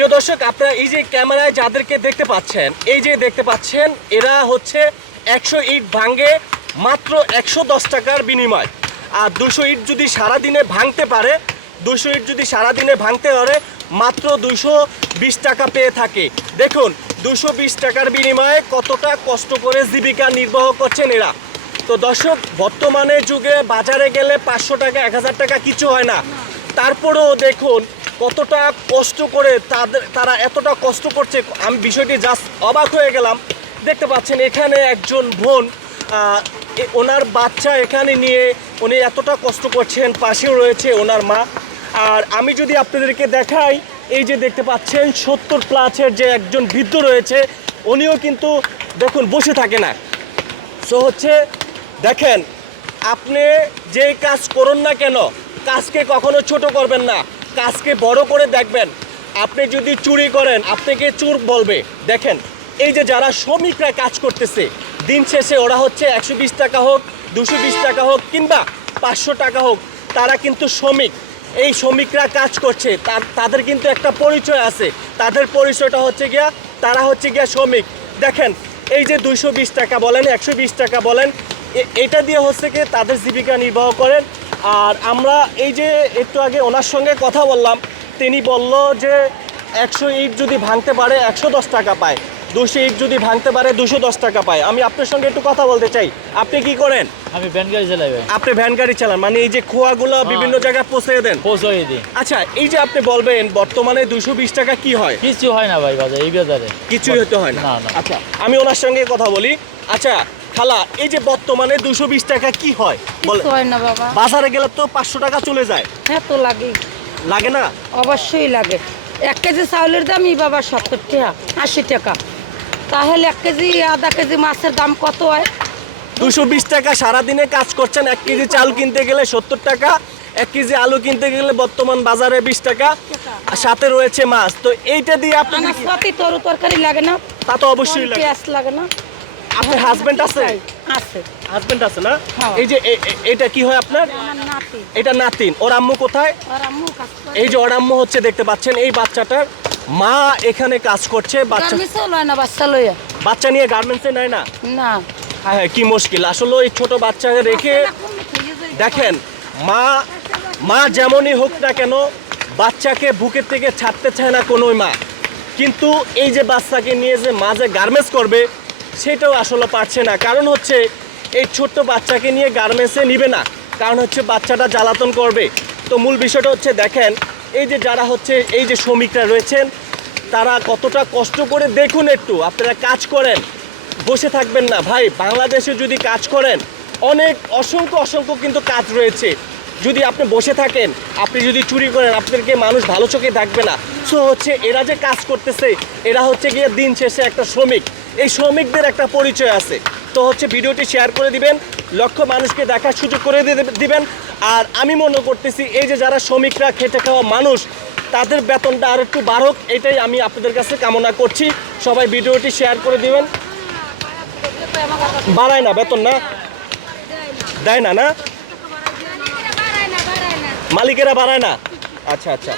প্রিয় দর্শক, আপনারা এই যে ক্যামেরায় যাদেরকে দেখতে পাচ্ছেন, এই যে দেখতে পাচ্ছেন, এরা হচ্ছে একশো ইট ভাঙ্গে মাত্র একশো দশ টাকার বিনিময়। আর দুশো ইট যদি সারাদিনে ভাঙতে পারে, দুশো ইট যদি সারাদিনে ভাঙতে পারে, মাত্র দুশো বিশ টাকা পেয়ে থাকে। দেখুন, দুশো বিশ টাকার বিনিময়ে কতটা কষ্ট করে জীবিকা নির্বাহ করছেন এরা। তো দর্শক, বর্তমানে যুগে বাজারে গেলে পাঁচশো টাকা, এক হাজার টাকা কিছু হয় না। তারপরেও দেখুন কতটা কষ্ট করে তাদের তারা এতটা কষ্ট করছে, আমি বিষয়টি জাস্ট অবাক হয়ে গেলাম। দেখতে পাচ্ছেন, এখানে একজন বোন ওনার বাচ্চা এখানে নিয়ে উনি এতটা কষ্ট করছেন, পাশেও রয়েছে ওনার মা। আর আমি যদি আপনাদেরকে দেখাই, এই যে দেখতে পাচ্ছেন, সত্তর প্লাসের যে একজন বৃদ্ধ রয়েছে, উনিও কিন্তু দেখুন বসে থাকে না। সো হচ্ছে, দেখেন, আপনি যেই কাজ করুন না কেন, কাজকে কখনো ছোট করবেন না। কাজকে বড় করে দেখবেন। আপনি যদি চুরি করেন, আপনাকে চুর বলবে। দেখেন, এই যে যারা শ্রমিকরা কাজ করতেছে, দিন শেষে ওরা হচ্ছে একশো বিশ টাকা হোক, দুশো বিশ টাকা হোক কিংবা পাঁচশো টাকা হোক, তারা কিন্তু শ্রমিক। এই শ্রমিকরা কাজ করছে তাদের কিন্তু একটা পরিচয় আছে। তাদের পরিচয়টা হচ্ছে গিয়া, তারা হচ্ছে গিয়া শ্রমিক। দেখেন, এই যে দুইশো বিশ টাকা বলেন, একশো বিশ টাকা বলেন এটা দিয়ে হচ্ছে কি তাদের জীবিকা নির্বাহ করেন। আর আমরা এই যে একটু আগে ওনার সঙ্গে কথা বললাম তিনি বলল যে একশো ইট যদি ভাঙতে পারে একশো দশ টাকা পায়। দুশো ইট যদি ভাঙতে পারে দুশো দশ টাকা পায়। আমি আপনার সঙ্গে একটু কথা বলতে চাই। আপনি কি করেন? আমি ভ্যান গাড়ি চালাই আপনি ভ্যান গাড়ি চালান মানে এই যে খোয়াগুলো বিভিন্ন জায়গায় পৌঁছে দেন। পৌঁছাই দিই। আচ্ছা এই যে আপনি বলবেন বর্তমানে দুশো বিশ টাকা কি হয়? কিছু হয় না ভাই বাজার এই বাজারে কিছুই হতে হয় না। আচ্ছা আমি ওনার সঙ্গে কথা বলি। আচ্ছা খালা এই যে বর্তমানে দুশো বিশ টাকা কি হয়? বলে। হয় না বাবা। বাজারে গেলে তো পাঁচশো টাকা চলে যায়। হ্যাঁ তো লাগে লাগে না? অবশ্যই লাগে। এক কেজি চাউলের দামই বাবা সত্তর টাকা আশি টাকা। তাহলে এক কেজি আধা কেজি মাছের দাম কত হয়? দুশো বিশ টাকা সারাদিনে কাজ করছেন এক কেজি চাল কিনতে গেলে সত্তর টাকা এক কেজি আলু কিনতে গেলে বর্তমান বাজারে বিশ টাকা আর সাথে রয়েছে মাছ। তো এইটা দিয়ে আপনার তরু তরকারি লাগে না? তা তো অবশ্যই লাগে। লাগে না? আপনার হাজবেন্ড আছে? আছে। হাজবেন্ড আছে না? হ্যাঁ। এই যে এটা কি হয় আপনার? এটা নাতিন। ওর আম্মু কোথায়? এই যে ওর আম্মু হচ্ছে দেখতে পাচ্ছেন এই বাচ্চাটার মা এখানে কাজ করছে বাচ্চা না বাচ্চা লইয়া। বাচ্চা নিয়ে গার্মেন্টসে নেয় না? না। হ্যাঁ হ্যাঁ কি মুশকিল। আসলে এই ছোট বাচ্চাকে রেখে দেখেন মা মা যেমনই হোক না কেন বাচ্চাকে বুকের থেকে ছাড়তে চায় না কোনোই মা। কিন্তু এই যে বাচ্চাকে নিয়ে যে মা যে গার্মেন্টস করবে সেটাও আসলে পারছে না। কারণ হচ্ছে এই ছোট্ট বাচ্চাকে নিয়ে গার্মেন্টসে নিবে না। কারণ হচ্ছে বাচ্চাটা জ্বালাতন করবে। তো মূল বিষয়টা হচ্ছে দেখেন, এই যে যারা হচ্ছে, এই যে শ্রমিকরা রয়েছেন, তারা কতটা কষ্ট করে দেখুন একটু। আপনারা কাজ করেন, বসে থাকবেন না। ভাই, বাংলাদেশে যদি কাজ করেন, অনেক অসংখ্য অসংখ্য কিন্তু কাজ রয়েছে। যদি আপনি বসে থাকেন, আপনি যদি চুরি করেন, আপনাদেরকে মানুষ ভালো চোখে থাকবে না। সো হচ্ছে এরা যে কাজ করতেছে, এরা হচ্ছে গিয়ে দিন শেষে একটা শ্রমিক। এই শ্রমিকদের একটা পরিচয় আছে। তো হচ্ছে ভিডিওটি শেয়ার করে দিবেন লক্ষ মানুষকে দেখার সুযোগ করে দিবেন। আর আমি মনে করতেছি, এই যে যারা শ্রমিকরা খেটে খাওয়া মানুষ, তাদের বেতনটা আর একটু বাড়ুক, এটাই আমি আপনাদের কাছে কামনা করছি। সবাই ভিডিওটি শেয়ার করে দিবেন। বাড়ায় না বেতন না? দেয় না না? মালিকেরা বাড়ায় না। আচ্ছা আচ্ছা।